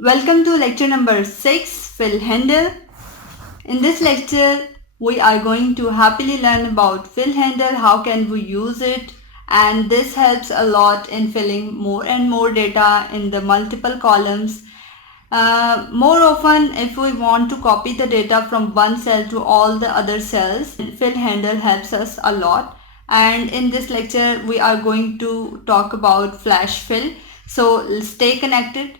Welcome to lecture number 6, fill handle. In this lecture, we are going to happily learn about fill handle, how can we use it, and this helps a lot in filling more and more data in the multiple columns. More often, if we want to copy the data from one cell to all the other cells, fill handle helps us a lot. And in this lecture, we are going to talk about flash fill. So stay connected.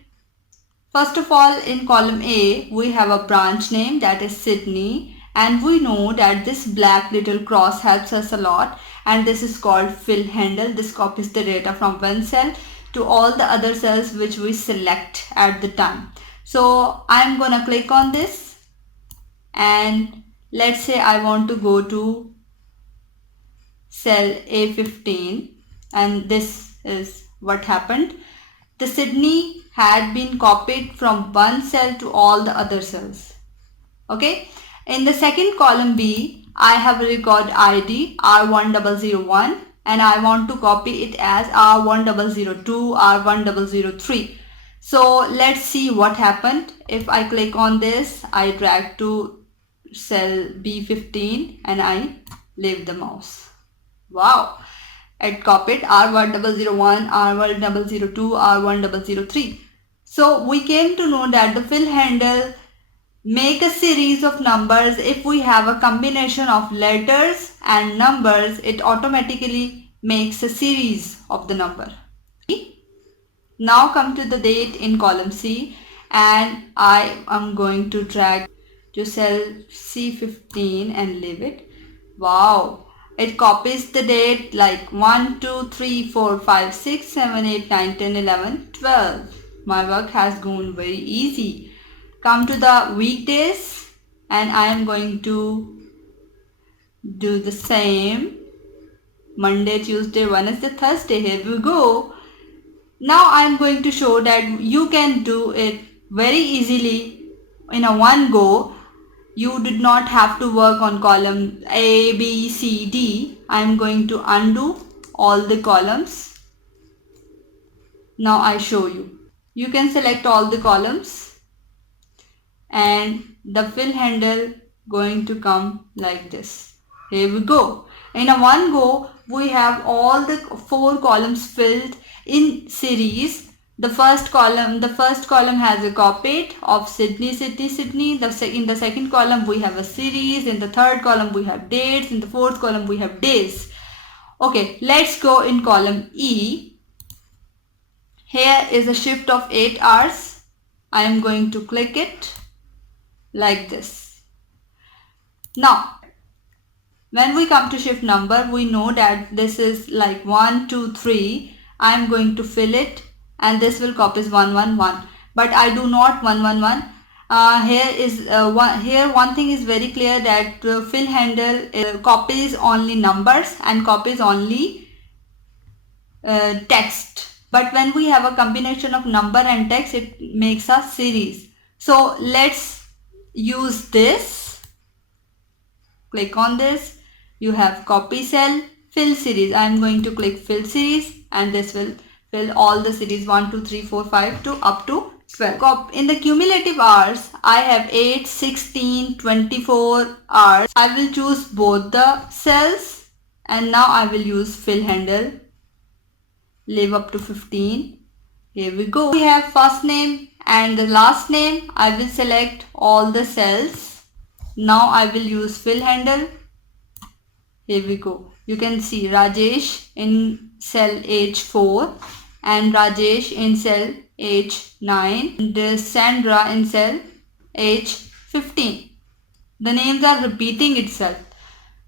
First of all, in column A, we have a branch name, that is Sydney, and we know that this black little cross helps us a lot, and this is called fill handle. This copies the data from one cell to all the other cells which we select at the time. So I'm gonna click on this, and let's say I want to go to cell A15, and this is what happened. The Sydney had been copied from one cell to all the other cells. Okay. In the second column B, I have a record ID R1001 and I want to copy it as R1002, R1003. So let's see what happened. If I click on this, I drag to cell B15 and I leave the mouse. Wow. It copied R1001, R1002, R1003. So we came to know that the fill handle make a series of numbers. If we have a combination of letters and numbers, it automatically makes a series of the number. Now come to the date in column C, and I am going to drag to cell C15 and leave it. Wow. It copies the date like 1, 2, 3, 4, 5, 6, 7, 8, 9, 10, 11, 12. My work has gone very easy. Come to the weekdays and I am going to do the same. Monday, Tuesday, Wednesday, Thursday. Here we go. Now I am going to show that you can do it very easily in a one go. You did not have to work on column A, B, C, D. I am going to undo all the columns. Now I show you. You can select all the columns and the fill handle going to come like this. Here we go. In a one go, we have all the 4 columns filled in series. The first column has a copied of Sydney, Sydney, Sydney. In the second column we have a series. In the third column we have dates. In the fourth column we have days. Okay, let's go in column E. Here is a shift of 8 hours. I am going to click it like this. Now, when we come to shift number, we know that this is like 1, 2, 3. I am going to fill it and this will copy 111, but I do not 111. Here one thing is very clear, that fill handle copies only numbers and copies only text, but when we have a combination of number and text, it makes a series. So let's use this. Click on this. You have copy cell, fill series. I am going to click fill series and this will fill all the series 1, 2, 3, 4, 5 to up to 12. In the cumulative hours, I have 8, 16, 24 hours. I will choose both the cells and now I will use fill handle. Leave up to 15. Here we go. We have first name and the last name. I will select all the cells. Now I will use fill handle. Here we go. You can see Rajesh in cell H4 and Rajesh in cell H9 and Sandra in cell H15. The names are repeating itself.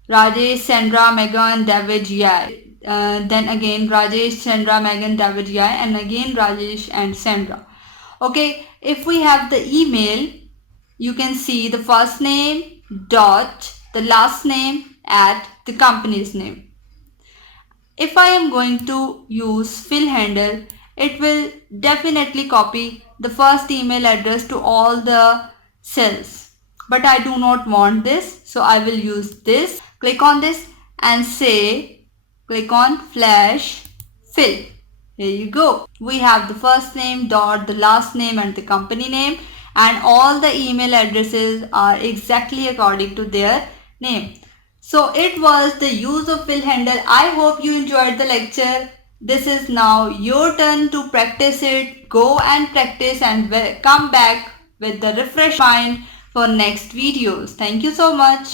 Rajesh, Sandra, Megan, David, Yai. Then again Rajesh, Sandra, Megan, David, Yai, and again Rajesh and Sandra. Okay, if we have the email, you can see the first name dot the last name at the company's name. If I am going to use fill handle, it will definitely copy the first email address to all the cells. But I do not want this, so I will use this. Click on this and say, click on flash fill. Here you go. We have the first name, dot, the last name and the company name, and all the email addresses are exactly according to their name. So it was the use of fill handle. I hope you enjoyed the lecture. This is now your turn to practice it. Go and practice and come back with the refreshed mind for next videos. Thank you so much.